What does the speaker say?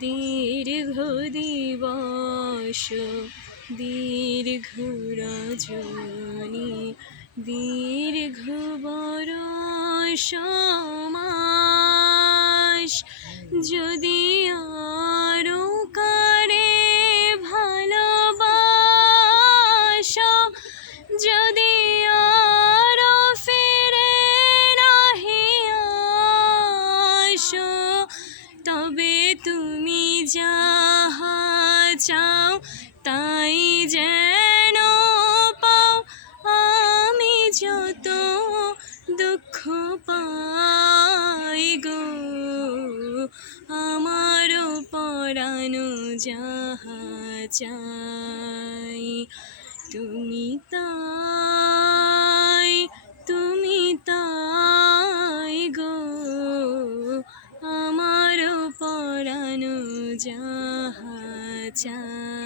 দীর্ঘ দিবস দীর্ঘ রজনী দীর্ঘ বরষ মাস যদি আরো কারে ভালোবাসো যদি আরো ফিরে নাহি আসো তবে তুমি যাহা চাও তাই যেন পাও আমি যত দুঃখ পাই গো আমারও পরানো যাহা চাই তুমি তাই গো আমারও পরানো যাহা চাই।